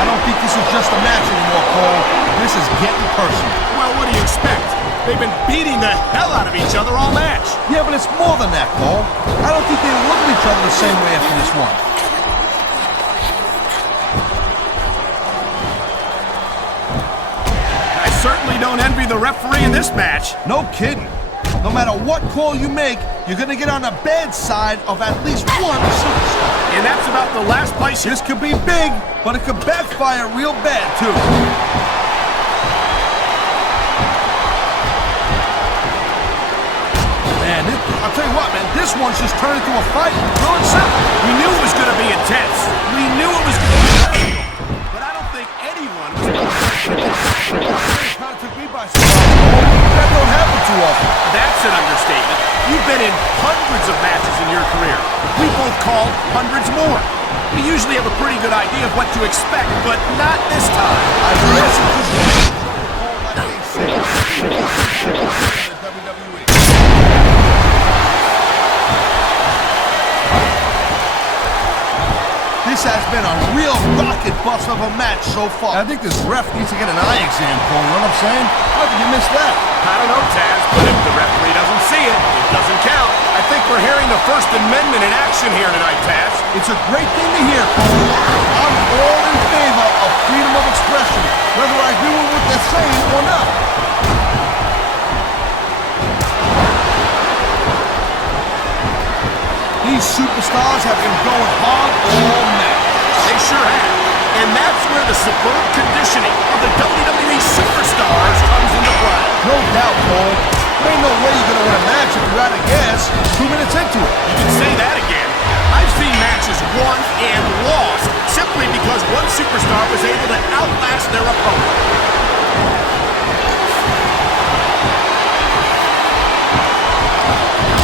I don't think this is just a match anymore, Cole. This is getting personal. Well, what do you expect? They've been beating the hell out of each other all match. Yeah, but it's more than that, Cole. I don't think they look at each other the same way after this one. I certainly don't envy the referee in this match. No kidding. No matter what call you make, you're going to get on the bad side of at least one superstar. And that's about the last place you... This could be big, but it could backfire real bad, too. Man, I'll tell you what, man, this one's just turned into a fight. Real and simple. We knew it was going to be intense. We knew it was going to be personal. But I don't think anyone was... Kind of took me by surprise. That don't happen too often. That's an understatement. You've been in hundreds of matches in your career. We both called hundreds more. We usually have a pretty good idea of what to expect, but not this time. I guess it's just like they say. WWE. This has been a real rocket bust of a match so far. I think this ref needs to get an eye exam, Cole. You know what I'm saying? How did you miss that? I don't know, Taz, but if the referee doesn't see it, it doesn't count. I think we're hearing the First Amendment in action here tonight, Taz. It's a great thing to hear, Cole. I'm all in favor of freedom of expression, whether I agree with what they're saying or not. These superstars have been going hard all match. They sure have. And that's where the superb conditioning of the WWE superstars comes into play. No doubt, Cole. There ain't no way you're going to win a match if you're out of gas 2 minutes into it. You can say that again. I've seen matches won and lost simply because one superstar was able to outlast their opponent.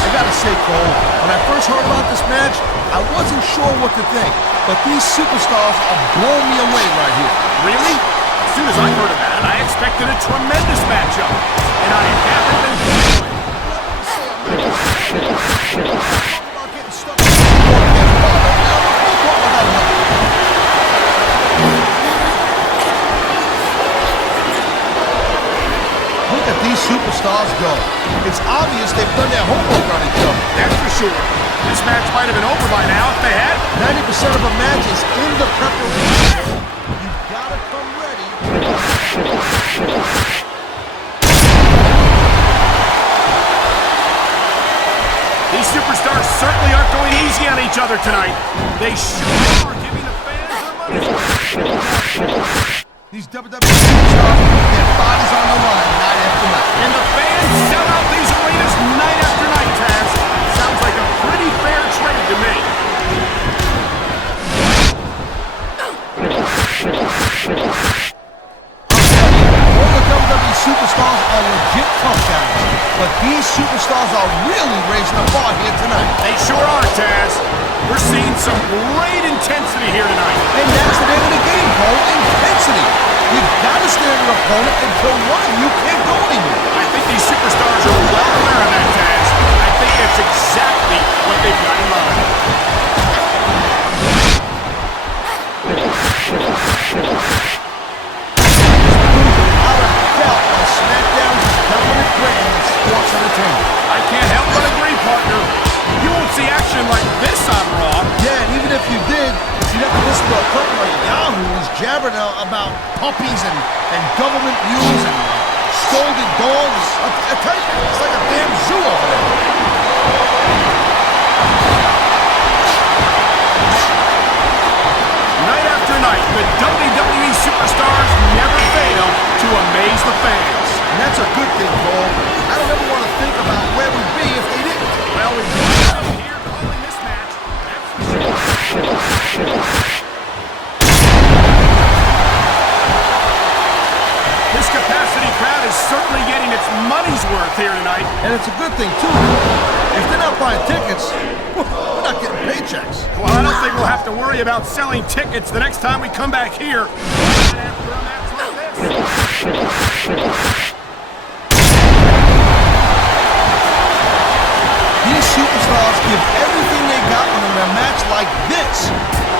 I gotta say, Cole, when I first heard about this match, I wasn't sure what to think. But these superstars are blowing me away right here. Really? As soon as I heard about it, I expected a tremendous matchup. And I haven't been disappointed. Look at these superstars go. It's obvious they've done their homework on each other. That's for sure. This match might have been over by now if they had. 90% of a match is in the preparation. You gotta come ready. These superstars certainly aren't going easy on each other tonight. They sure are giving the fans their money. These WWE superstars put their bodies on the line night after night. And the fans sell out these arenas night after night, Taz. Sounds like a pretty fair trade to me. All the WWE superstars are legit tough guys, but these superstars are really raising the bar here tonight. They sure are, Taz. We're seeing some great intensity here tonight. And that's the name of the game, Cole. Intensity. You gotta stare at your opponent until one of you can't go anymore. I think these superstars are well aware of that, Taz. I think that's exactly what they've got in mind. Without a doubt, on SmackDown's dominant brand in sports entertainment. I can't help but agree, partner. You won't see action like this on Raw. Yeah, and even if you did, you'd have to listen to a couple of yahoos jabbering about puppies and government views and scolded dogs. I tell you, it's like a damn zoo over there. Night after night, the WWE superstars never fail to amaze the fans. And that's a good thing, Cole. I don't ever want to think about where we'd be if they didn't. Well, we've been here calling this match. That's for sure. This capacity crowd is certainly getting its money's worth here tonight. And it's a good thing, too. If they're not buying tickets, we're not getting paychecks. Well, I don't think we'll have to worry about selling tickets the next time we come back here. Not after a match like this. These superstars give everything they got when they're in a match like this.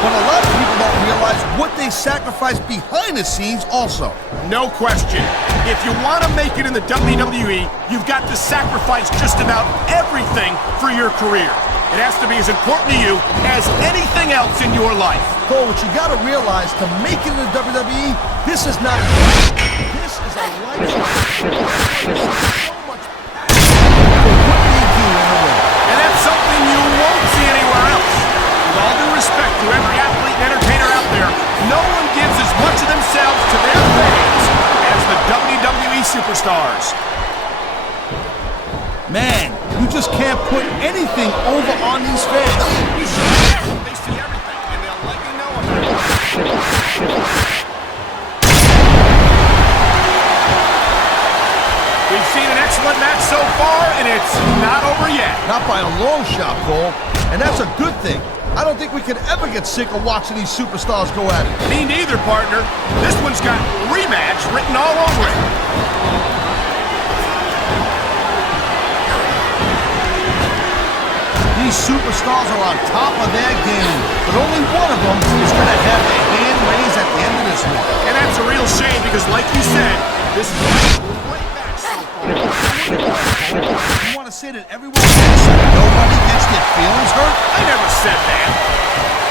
But a lot of people don't realize what they sacrifice behind the scenes also. No question. If you want to make it in the WWE, you've got to sacrifice just about everything for your career. It has to be as important to you as anything else in your life. Cole, what you got to realize, to make it in the WWE, this is not a this is a lifestyle. So much passion for what they do in the ring. And that's something you won't see anywhere else. With all due respect to every athlete and entertainer out there, no one gives as much of themselves to their fans as the WWE superstars. Man, you just can't put anything over on these fans. They see everything, and they'll let you know about it. We've seen an excellent match so far, and it's not over yet. Not by a long shot, Cole. And that's a good thing. I don't think we could ever get sick of watching these superstars go at it. Me neither, partner. This one's got rematch written all over it. These superstars are on top of their game, but only one of them is going to have their hand raised at the end of this one. And that's a real shame because, like you said, this is a great match so far. You want to say that everyone wins so nobody gets their feelings hurt? I never said that.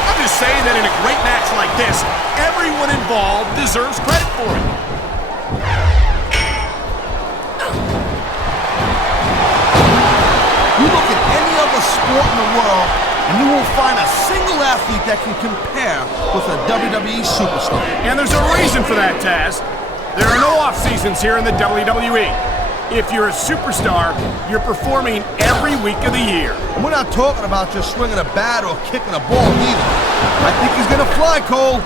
I'm just saying that in a great match like this, everyone involved deserves credit for it. You look at any other sport in the world, and you won't find a single athlete that can compare with a WWE superstar. And there's a reason for that, Taz. There are no off-seasons here in the WWE. If you're a superstar, you're performing every week of the year. And we're not talking about just swinging a bat or kicking a ball either. I think he's going to fly, Cole.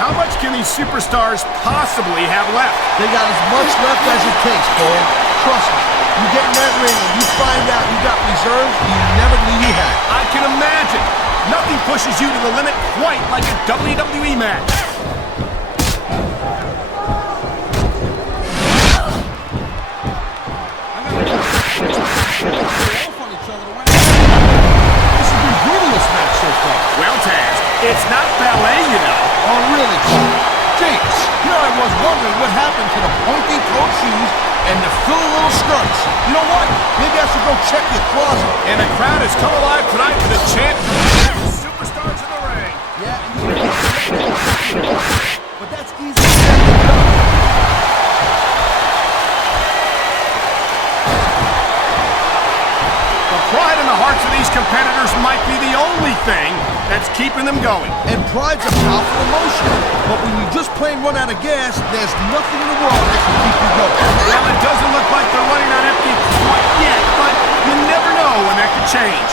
How much can these superstars possibly have left? They got as much left as it takes, Cole. Trust me. You get in that ring and you find out you got reserves you never knew you had. I can imagine. Nothing pushes you to the limit quite like a WWE match. This has been brutal, this match so far. Well, Taz, it's not ballet, you know. Oh, really, Cole? James, here I was wondering what happened to the pointy-toed shoes and the frilly little skirts. You know what? Maybe I should go check your closet. And the crowd has come alive tonight with a chant for superstars in the ring. Yeah, but that's easy to said than done. The pride in the hearts of these competitors might be the only thing that's keeping them going. And pride's a powerful emotion. But when you just plain run out of gas, there's nothing in the world that can keep you going. Well, it doesn't look like they're running on empty quite yet, but you never know when that could change.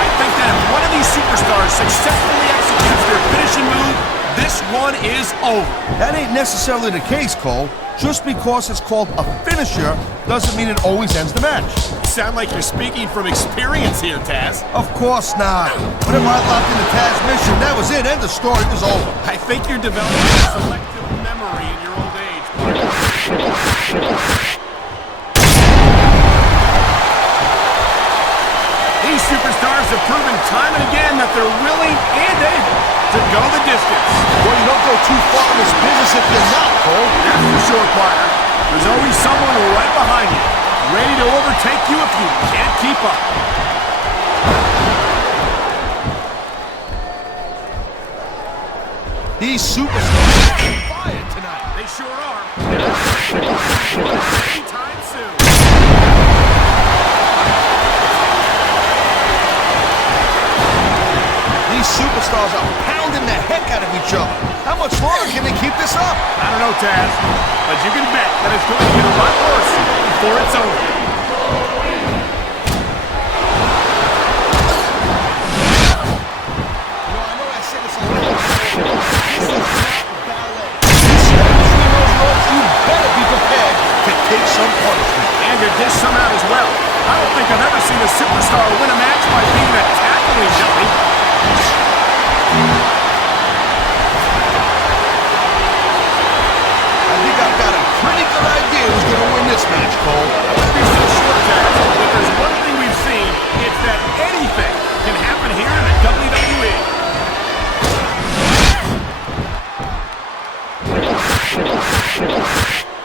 I think that if one of these superstars successfully executes their finishing move, this one is over. That ain't necessarily the case, Cole. Just because it's called a finisher doesn't mean it always ends the match. You sound like you're speaking from experience here, Taz. Of course not. Whenever I locked in the Taz mission, that was it. End of story. It was over. I think you're developing a selective memory in your old age, partner. These superstars have proven time and again that they're willing and able to go the distance. Well, you don't go too far in this business if you're not, Cole. That's for sure, partner. There's always someone right behind you, ready to overtake you if you can't keep up. These superstars are on fire tonight. They sure are. Anytime soon. These superstars are pounding the heck out of each other. How much longer can they keep this up? I don't know, Taz, but you can bet that it's going to get a lot worse before it's over. You know, I know I said this a little bit. This is not ballet. This is between those ropes. You better be prepared to take some punishment. And to dish some out as well. I don't think I've ever seen a superstar win a match by being a tackling dummy. I think I've got a pretty good idea who's going to win this match, Cole. I wouldn't be so sure, Taz, but there's one thing we've seen. It's that anything can happen here in the WWE.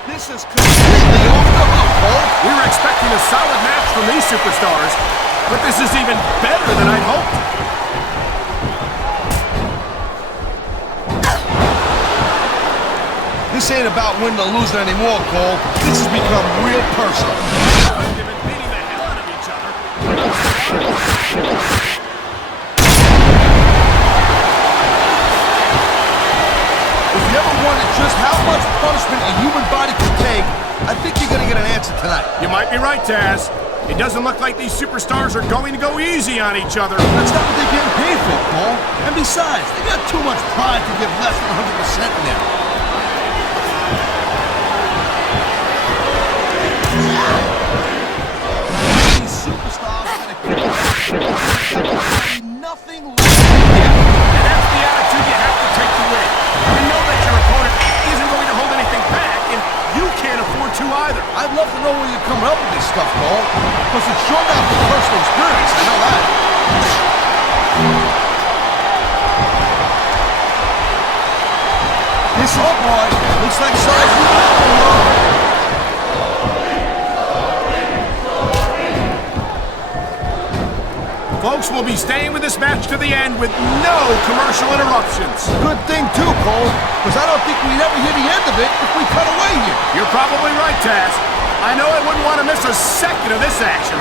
This is completely off the hook, Cole. We were expecting a solid match from these superstars, but this is even better than I'd hoped. This ain't about winning or losing anymore, Cole. This has become real personal. They've been beating the hell out of each other. If you ever wondered just how much punishment a human body can take, I think you're going to get an answer tonight. You might be right, Taz. It doesn't look like these superstars are going to go easy on each other. That's not what they're getting paid for, Cole. And besides, they got too much pride to give less than 100% in there. These superstars are going to nothing less than And that's the attitude you have to take to win. You know that your opponent isn't going to hold anything back, and you can't afford to either. I'd love to know where you're coming up with this stuff, Cole. Because it's sure not from personal experience, I know that. This, oh boy, looks like size. Folks will be staying with this match to the end with no commercial interruptions. Good thing, too, Cole, because I don't think we'd ever hear the end of it if we cut away here. You're probably right, Taz. I know I wouldn't want to miss a second of this action.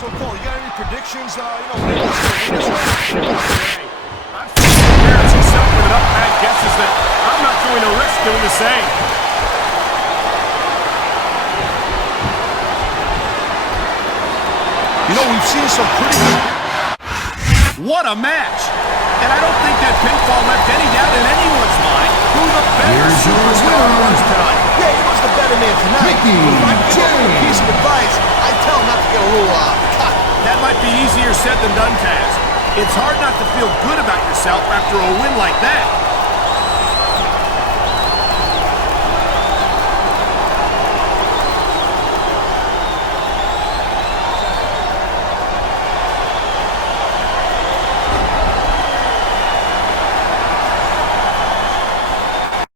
So, Cole, you got any predictions? This I've seen you embarrass yourself with an up-pat guesses that I'm not going to risk doing the same. You know, we've seen some pretty good... What a match! And I don't think that pinfall left any doubt in anyone's mind who the better superstar was tonight. Yeah, he was the better man tonight. Mickie, If I could give him a piece of advice, I'd tell him not to get a little, cocky. That might be easier said than done, Taz. It's hard not to feel good about yourself after a win like that.